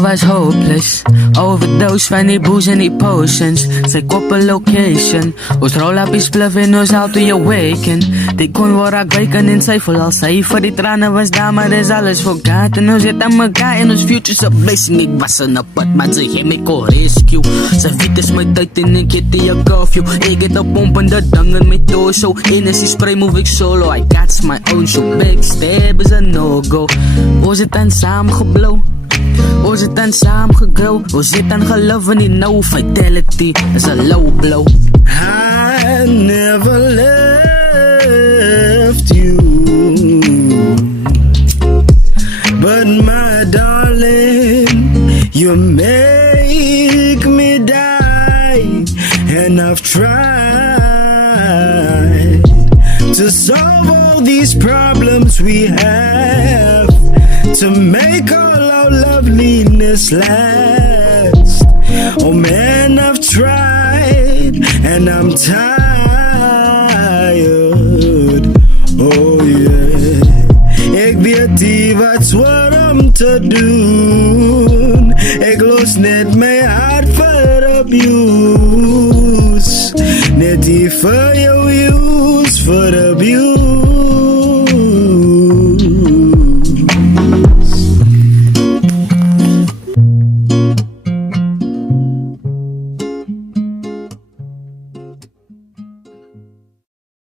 was hopeless. Overdose van die booze en die potions. Sy kop een location. Ons roll up die spliff en ons out to awaken. Die kon waar ek wijken en sy voel al sy vir die tranen was daar, maar is alles forgot. En ons het aan mekaar en ons future's a blessing. Ek was in a pad, maar sy het my kon rescue. Sy weet is my tyd en ek het die curfew. Ek het een pomp en dat ding in my torso. En as die spray move ek solo, I got my own show. Backstab is a no-go. Ons het dan saam geblow. Ons het dan saam gegrow. Ons het dan geloof in die no fatality is a low blow. I never left you, but my darling, you make me die. And I've tried to solve all these problems we have, to make all our loveliness last. Oh man, I've tried and I'm tired. Oh yeah. Ek weet nie wat om te doen. Ek los net my hart vir abuse. Net die vir jou use vir